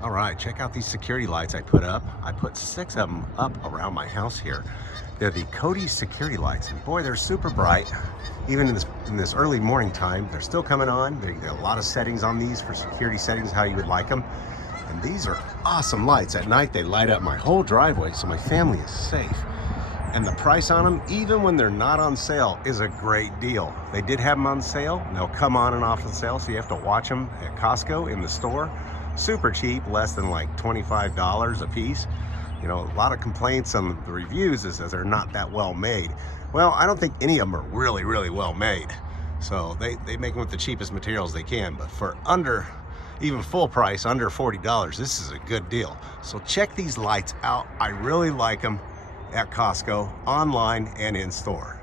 All right, check out these security lights I put up. I put 6 of them up around my house here. They're the KODA security lights, and boy, they're super bright. Even in this early morning time, they're still coming on. There are a lot of settings on these for security settings, how you would like them. And these are awesome lights. At night, they light up my whole driveway, so my family is safe. And the price on them, even when they're not on sale, is a great deal. They did have them on sale, and they'll come on and off the sale, so you have to watch them at Costco in the store. Super cheap, less than like $25 a piece. You know, a lot of complaints on the reviews is that they're not that well made. Well, I don't think any of them are really, really well made. So they make them with the cheapest materials they can, but for under, even full price, under $40, this is a good deal. So check these lights out. I really like them at Costco, online and in store.